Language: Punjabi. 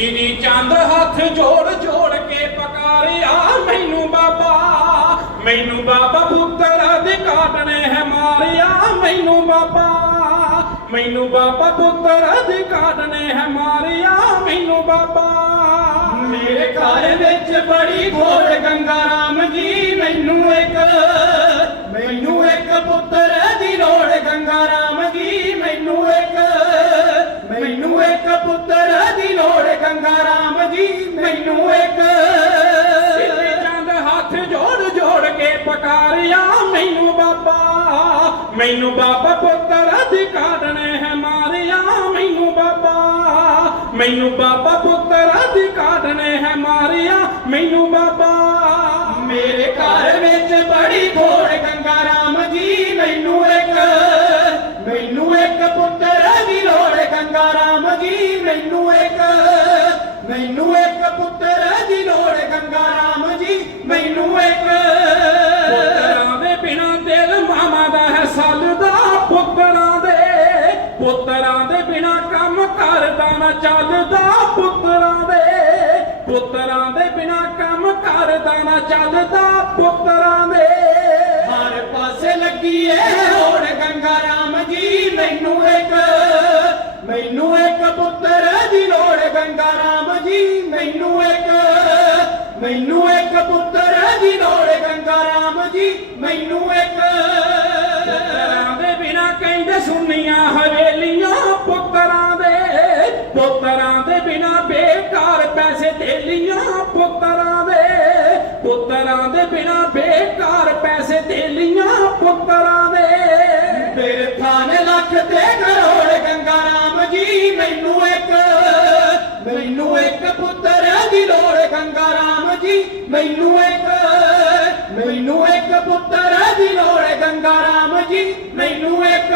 ਸ਼੍ਰੀ ਚੰਦ ਹੱਥ ਜੋੜ ਜੋੜ ਕੇ ਪਕਾਰਿਆ, ਮੈਨੂੰ ਬਾਬਾ ਮੈਨੂੰ ਬਾਬਾ ਪੁੱਤਰ ਦੇ ਹੈ ਮਾਰਿਆ, ਮੈਨੂੰ ਬਾਬਾ ਮੈਨੂੰ ਬਾਬਾ ਪੁੱਤਰ ਦੇ ਹੈ ਮਾਰਿਆ, ਮੈਨੂੰ ਬਾਬਾ। ਮੇਰੇ ਘਰ ਵਿੱਚ ਬੜੀ ਘੋੜ ਗੰਗਾ ਰਾਮ ਜੀ ਇੱਕ ਪੁੱਤਰ ਦੀ ਲੋੜ ਗੰਗਾ ਰਾਮ ਜੀ ਮੈਨੂੰ ਇੱਕ। ਸ਼੍ਰੀ ਚੰਦ ਹੱਥ ਜੋੜ ਜੋੜ ਕੇ ਪਕਾਰਿਆ ਮੈਨੂੰ ਬਾਬਾ ਮੈਨੂੰ ਬਾਬਾ ਪੁੱਤਰ ਦੀ ਕਾਟਣੇ ਹੈ ਮਾਰਿਆ ਮੈਨੂੰ ਬਾਬਾ ਮੈਨੂੰ ਬਾਬਾ ਪੁੱਤਰ ਦੀ ਕਾਟਣੇ ਹੈ ਮਾਰਿਆ ਮੈਨੂੰ ਬਾਬਾ। ਮੇਰੇ ਘਰ ਵਿੱਚ ਬੜੀ ਘੋੜ ਗੰਗਾ ਰਾਮ ਮੈਨੂੰ ਇੱਕ ਪੁੱਤਰ ਦੀ ਲੋੜ ਗੰਗਾ ਰਾਮ ਜੀ ਮੈਨੂੰ ਇੱਕ। ਪੁੱਤਰਾਂ ਦੇ ਬਿਨਾ ਦਿਲ ਮਾਮਾ ਦਾ ਹੈ ਸੱਲਦਾ ਪੁੱਤਰਾਂ ਦੇ। ਪੁੱਤਰਾਂ ਦੇ ਬਿਨਾ ਕੰਮ ਕਰਦਾ ਨਾ ਚੱਲਦਾ ਪੁੱਤਰਾਂ ਦੇ। ਪੁੱਤਰਾਂ ਦੇ ਬਿਨਾ ਕੰਮ ਕਰਦਾ ਨਾ ਚੱਲਦਾ ਪੁੱਤਰਾਂ ਦੇ। ਹਰ ਪਾਸੇ ਲੱਗੀ ਏ ਹੋੜ ਗੰਗਾ ਰਾਮ ਜੀ ਮੈਨੂੰ ਇੱਕ। ਮੈਨੂੰ ਇੱਕ ਪੁੱਤਰ ਮੈਨੂੰ ਇੱਕ ਪੁੱਤਰ ਦੀ ਲੋੜ ਗੰਗਾ ਰਾਮ ਜੀ ਮੈਨੂੰ ਇੱਕ। ਪੁੱਤਰਾਂ ਦੇ ਬਿਨਾ ਕਹਿੰਦੇ ਸੁਣੀਆਂ ਹਵੇਲੀਆਂ ਪੁੱਤਰਾਂ ਦੇ। ਪੁੱਤਰਾਂ ਦੇ ਬਿਨਾ ਬੇਕਾਰ ਪੈਸੇ ਦੇਲੀਆਂ ਪੁੱਤਰਾਂ ਦੇ। ਪੁੱਤਰਾਂ ਦੇ ਬਿਨਾ ਬੇਕਾਰ ਪੈਸੇ ਦੇਲੀਆਂ ਪੁੱਤਰਾਂ ਦੇ। ਤੇਰੇ ਥਾਨੇ ਲੱਖ ਤੇ ਕਰੋੜ ਗੰਗਾ ਰਾਮ ਜੀ ਮੈਨੂੰ ਇੱਕ। ਮੈਨੂੰ ਇੱਕ ਪੁੱਤਰ ਦੀ ਲੋੜ ਗੰਗਾ ਰਾਮ ਜੀ ਮੈਨੂੰ ਇੱਕ ਮੈਨੂੰ ਇੱਕ ਪੁੱਤਰ ਜੀ ਲੋੜ ਗੰਗਾ ਰਾਮ ਜੀ। ਮੈਨੂੰ ਇੱਕ